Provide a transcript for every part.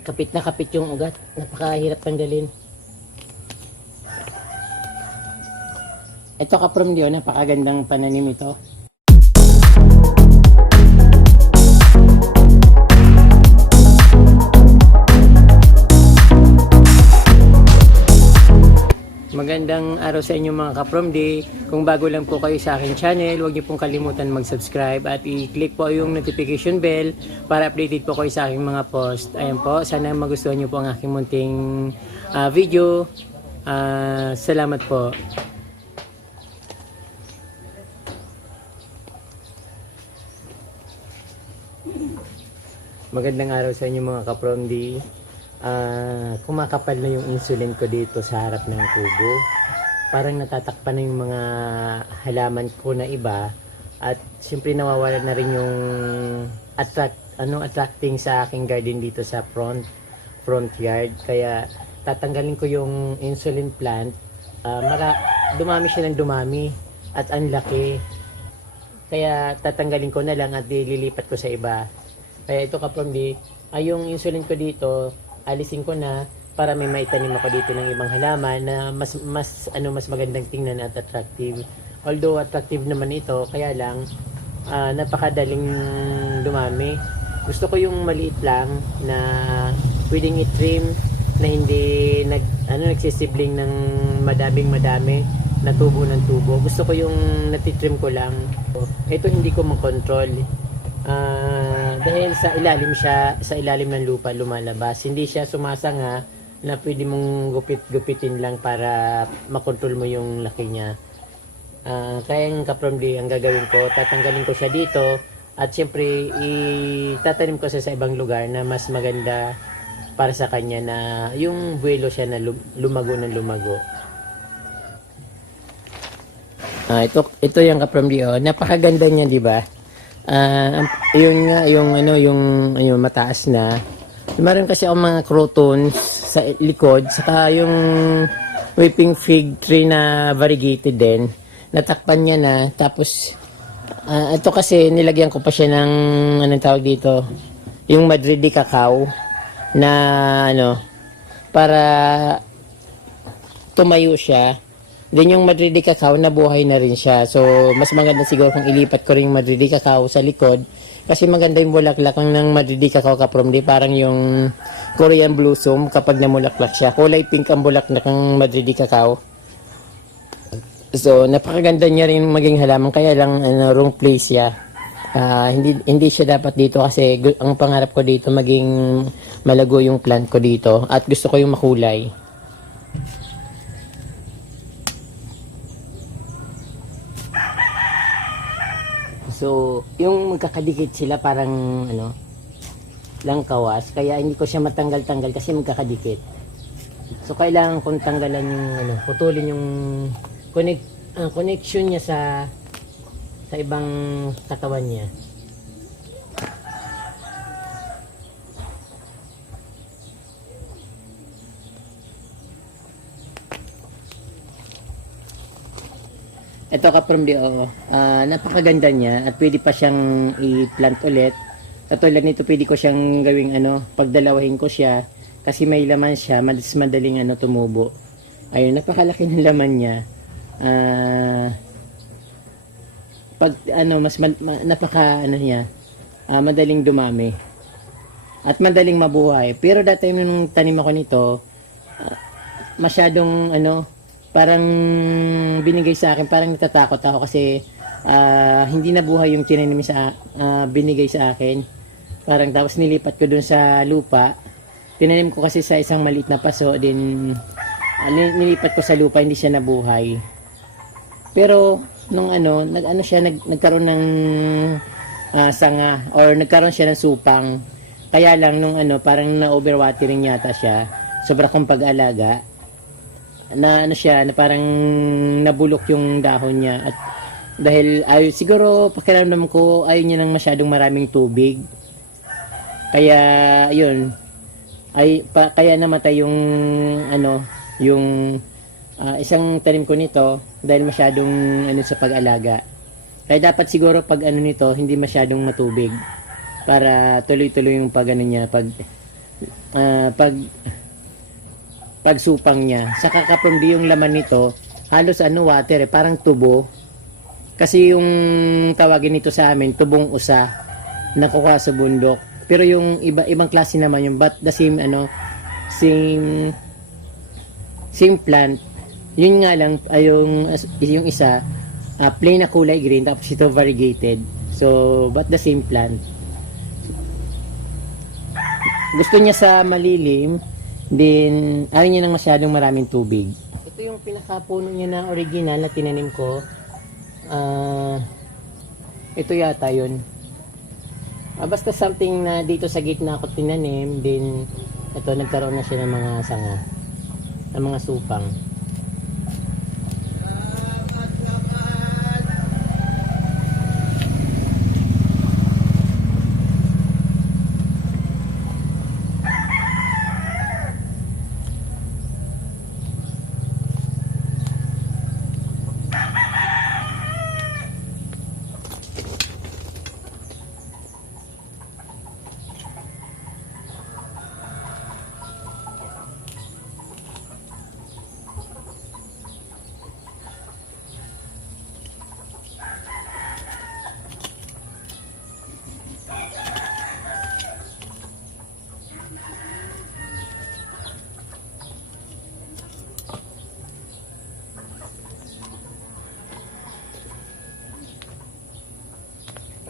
Kapit na kapit yung ugat. Napakahirap tanggalin. Ito kaprom diyo, napakagandang pananim ito. Magandang araw sa inyo mga kapromdi. Kung bago lang po kayo sa aking channel, huwag niyo pong kalimutan mag-subscribe at i-click po yung notification bell para updated po kayo sa aking mga post. Ayan po, sana magustuhan niyo po ang aking munting video. Salamat po. Magandang araw sa inyo mga kapromdi. Kumakapal na yung insulin ko dito sa harap ng kubo. Parang natatakpan na yung mga halaman ko na iba at siyempre nawawala na rin yung attracting sa aking garden dito sa front yard. Kaya tatanggalin ko yung insulin plant. Dumami siya ng dumami at ang laki. Kaya tatanggalin ko na lang at dililipat ko sa iba. Kaya ito kapromdi, yung insulin ko dito alisin ko na para may maitanim ako dito ng ibang halaman na mas magandang tingnan at attractive. Although attractive naman ito, kaya lang napakadaling dumami. Gusto ko yung maliit lang na pwedeng i-trim na hindi nagsisibling ng madami na tubo ng tubo. Gusto ko yung natitrim ko lang. Ito hindi ko makontrol. Dahil sa ilalim ng lupa lumalabas, hindi siya sumasanga na pwede mong gupitin lang para makontrol mo yung laki niya. Kaya yung kapromdi, ang gagawin ko, tatanggalin ko siya dito at syempre itatanim ko siya sa ibang lugar na mas maganda para sa kanya, na yung buwelo siya na lumago ng lumago. Ito yung kapromdi, napakaganda niya, di ba? Yung mataas na. Meron kasi ang mga crotons sa likod, saka yung whipping fig tree na variegated din. Natakpan niya na. Tapos ito kasi nilagyan ko pa siya ng anong tawag dito, yung Madridi cacao na para tumayo siya. Then yung Madridi cacao, nabuhay na rin siya. So, mas maganda siguro kung ilipat ko rin yung Madridi cacao sa likod. Kasi maganda yung bulaklak ng Madridi cacao kapromdi. Parang yung Korean blossom kapag namulaklak siya. Kulay pink ang bulaklak ng Madridi cacao. So, napakaganda niya rin maging halaman. Kaya lang, wrong place siya. Hindi siya dapat dito kasi ang pangarap ko dito maging malago yung plant ko dito. At gusto ko yung makulay. So, yung magkakadikit sila parang langkawas, kaya hindi ko siya matanggal-tanggal kasi magkakadikit. So, kailangan kong tanggalan yung putulin yung connection niya sa ibang katawan niya. Ito kapromdi, napakaganda niya at pwede pa siyang i-plant ulit. Katulad nito, pwede ko siyang gawing pagdalawahin ko siya kasi may laman siya, mas madaling tumubo. Ayun, napakalaki ng laman niya. Madaling dumami at madaling mabuhay. Pero dati nung tanim ako nito, masyadong parang binigay sa akin, parang natatakot ako kasi hindi nabuhay yung tinanim binigay sa akin. Parang tapos nilipat ko dun sa lupa. Tinanim ko kasi sa isang maliit na paso, din nilipat ko sa lupa, hindi siya nabuhay. Pero nung nagkaroon ng sanga or nagkaroon siya ng supang. Kaya lang nung parang na-overwatering yata siya. Sobra kong pag-alaga. Na parang nabulok yung dahon niya at dahil siguro pakiramdam ko ayaw niya ng masyadong maraming tubig, kaya yun kaya namatay yung isang tanim ko nito dahil masyadong sa pag-alaga. Kaya dapat siguro pag nito hindi masyadong matubig para tuloy-tuloy yung pag pagsupang niya. Saka kaprom di yung laman nito, halos water parang tubo. Kasi yung tawagin nito sa amin, tubong usa na kukuha sa bundok. Pero yung ibang klase naman yung but the same same plant. Yun nga lang ay yung isa plain na kulay green tapos ito variegated. So but the same plant. Gusto niya sa malilim, din ayaw niya ng masyadong maraming tubig. Ito yung pinakapuno niya na original na tinanim ko. Ito yata yun. Basta something na dito sa gitna ako tinanim, din ito nagkaroon na siya ng mga sanga, ng mga supang.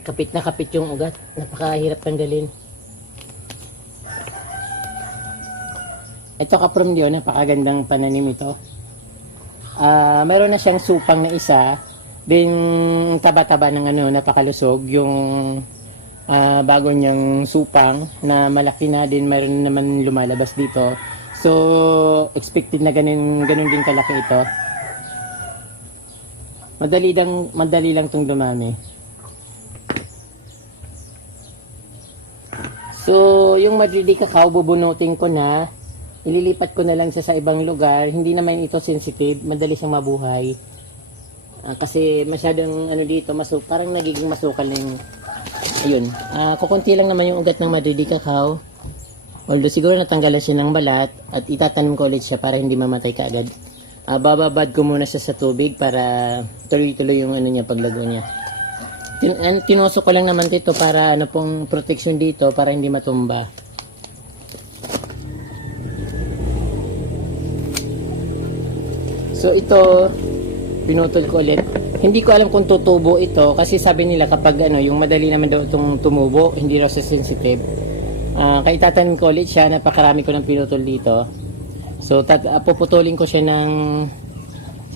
Kapit na kapit yung ugat. Napakahirap tanggalin. Ito kaprom diyo, napakagandang pananim ito. Mayroon na siyang supang na isa. Din taba-taba ng napakalusog. Yung bago niyang supang na malaki na din. Mayroon naman lumalabas dito. So, expected na ganun din kalaki ito. Madali lang itong dumami. So, yung Madridi cacao, bubunutin ko na. Ililipat ko na lang siya sa ibang lugar. Hindi naman ito sensitive. Madali siyang mabuhay. Kasi masyadong dito, parang nagiging masukal na yung... Ayun. Kukunti lang naman yung ugat ng Madridi cacao. Although siguro natanggalan siya ng balat. At itatanim ko ulit siya para hindi mamatay kaagad. Bababad ko muna siya sa tubig para tuloy-tuloy yung niya, paglago niya. Tinusok ko lang naman dito para pong protection dito para hindi matumba. So ito pinutol ko ulit. Hindi ko alam kung tutubo ito kasi sabi nila kapag yung madali naman daw itong tumubo, hindi raw sa sensitive. Kaya itatanim ko ulit siya, napakarami ko ng pinutol dito. So puputulin ko siya ng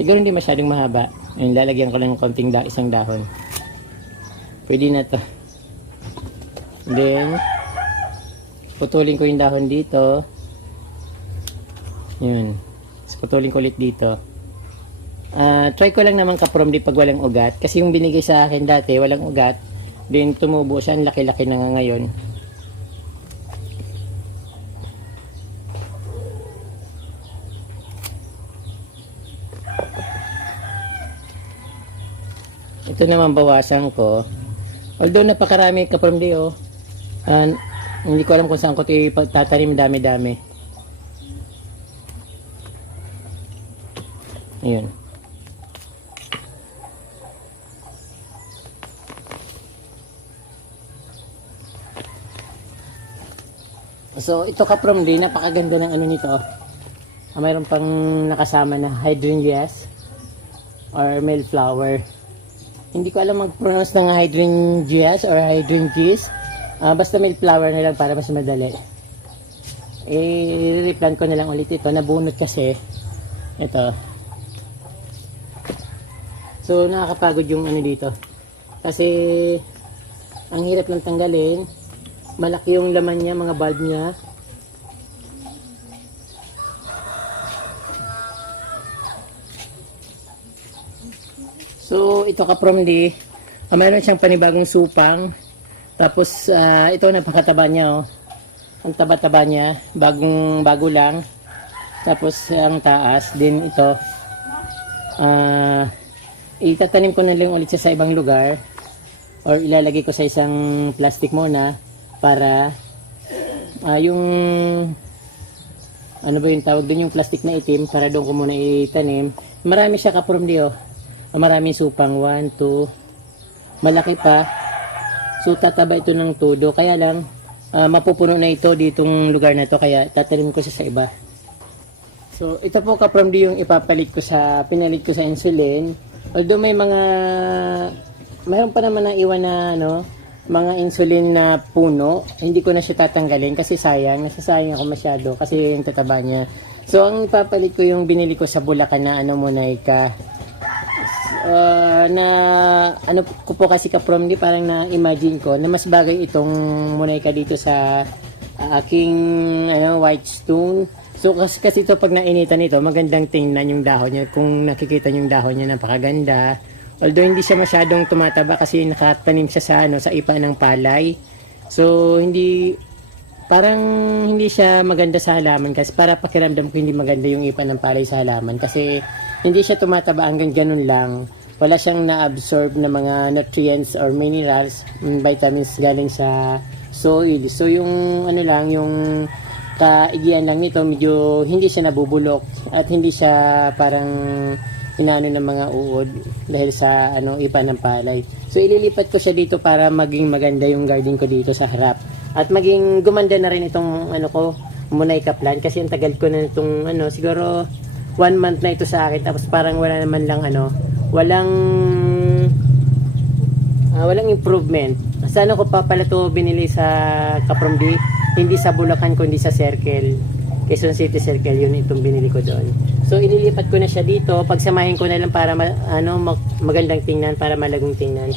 siguro hindi masyadong mahaba. Ayun, lalagyan ko lang ng konting isang dahon. Pwede na to. Then, putulin ko yung dahon dito. Yun. Putulin ko ulit dito. Try ko lang naman kaprom di pag walang ugat. Kasi yung binigay sa akin dati, walang ugat. Then, tumubo siya. Ang laki-laki na nga ngayon. Ito naman bawasan ko. Although napakarami kaprom di hindi ko alam kung saan ko ito tatanim, dami-dami. Ayun. So ito kaprom di, napakaganda ng nito. Mayroon pang nakasama na hydrangeas or male flower. Hindi ko alam mag-pronounce ng hydrangeas or hydrangeas. Basta may flower na lang para mas madali. I-replant ko na lang ulit ito. Nabunot kasi. Ito. So, nakakapagod yung dito. Kasi, ang hirap lang tanggalin. Malaki yung laman niya, mga bulb niya. So, ito kaprom di, mayroon siyang panibagong supang. Tapos, ito napakataba niya, Ang taba-taba niya, bago lang. Tapos, ang taas, din ito. Itatanim ko na lang ulit siya sa ibang lugar. Or ilalagay ko sa isang plastic muna para yung ano ba yung tawag doon, yung plastic na itim, para doon ko muna itanim. Marami siya kaprom di, oh. Maraming supang, 1, 2, malaki pa. So tataba ito ng todo, kaya lang mapupuno na ito ditong lugar na to, kaya tatanim ko siya sa iba. So ito po kaprom di yung pinalit ko sa insulin. Although mayroon pa naman na iwan na mga insulin na puno, hindi ko na siya tatanggalin kasi nasasayang ako masyado kasi yung tataba niya. So ang ipapalit ko yung binili ko sa Bulacan na Monaika. Ko po kasi kaprom di, parang na-imagine ko na mas bagay itong Monaika dito sa aking white stone. So kasi ito pag nainitan ito, magandang tingnan yung dahon niya. Kung nakikita niyo yung dahon niya, napakaganda. Although hindi siya masyadong tumataba kasi nakatanim siya sa ipa ng palay. So parang hindi siya maganda sa halaman kasi para pakiramdam ko hindi maganda yung ipa ng palay sa halaman kasi hindi siya tumataba hanggang ganun lang. Wala siyang na-absorb na mga nutrients or minerals, vitamins galing sa soil. So yung yung kaigian lang nito, medyo hindi siya nabubulok at hindi siya parang inaano ng mga uod dahil sa ipa ng palay. So ililipat ko siya dito para maging maganda yung garden ko dito sa harap. At maging gumanda na rin itong Monaika plant kasi ang tagal ko na itong siguro 1 month na ito sa akin, tapos parang wala naman lang walang improvement. Sana ko pa pala to binili sa Kaprom D, hindi sa Bulacan kundi sa Circle, Quezon City Circle, yun itong binili ko doon. So ililipat ko na siya dito, pagsamahin ko na lang para magandang tingnan, para malagong tingnan.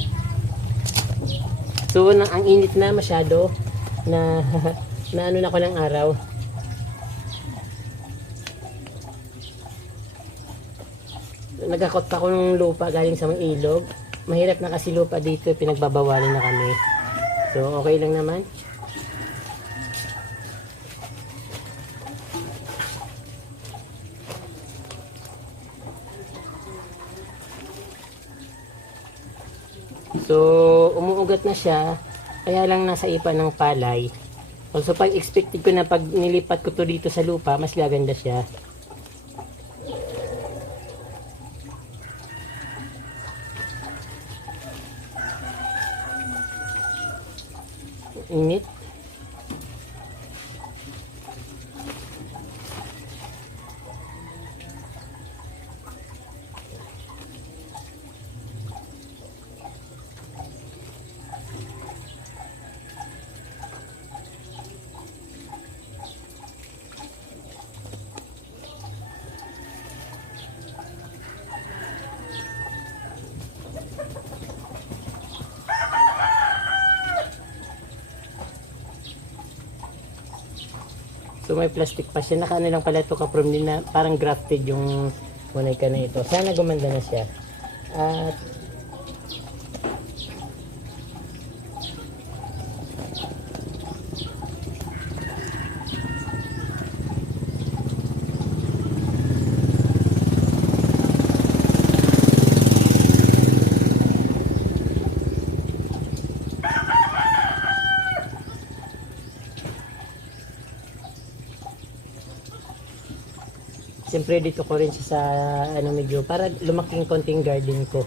So ang init na masyado na na ako ng araw. Nagakot pa ko ng lupa galing sa mga ilog. Mahirap na kasi lupa dito, pinagbabawalan na kami. So okay lang naman. So umuugat na siya, kaya lang nasa ipa ng palay. So pag expected ko na pag nilipat ko to dito sa lupa, mas gaganda siya. Init. So may plastic pa siya. Nakaano lang pala ito kaprom din na parang grafted yung Monaika na ito. Sana gumanda na siya. At siyempre dito ko rin siya sa medyo para lumaking konting garden ko.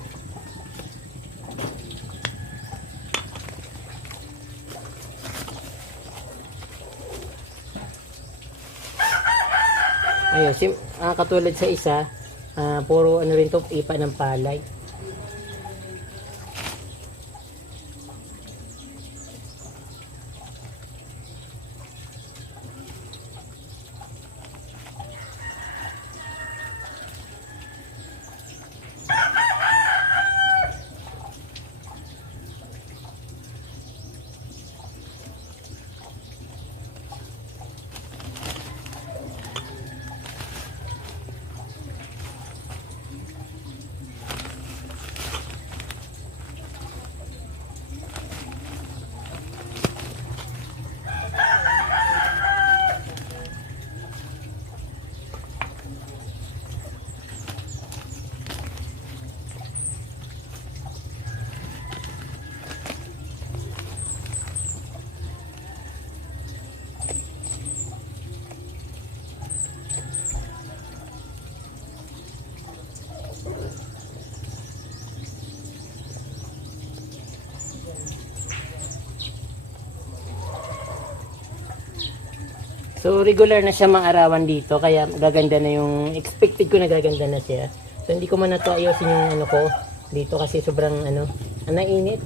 Ayun, katulad sa isa, puro rin to, ipa ng palay. So regular na siya maarawan dito kaya gaganda na yung expected ko na gaganda na siya. So hindi ko man na to ayusin yung ano ko dito kasi sobrang nainit.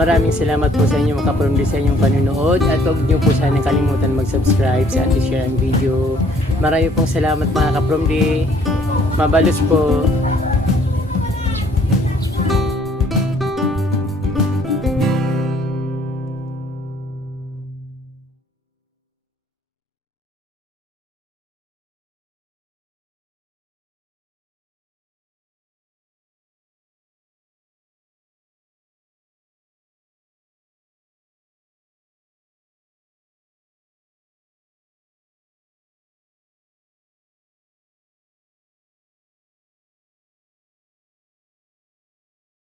Maraming salamat po sa inyo mga kapromdi sa inyong panunood at huwag niyo po sana kalimutan mag-subscribe sa ating share ang video. Marami pong salamat mga kapromdi. Mabalos po.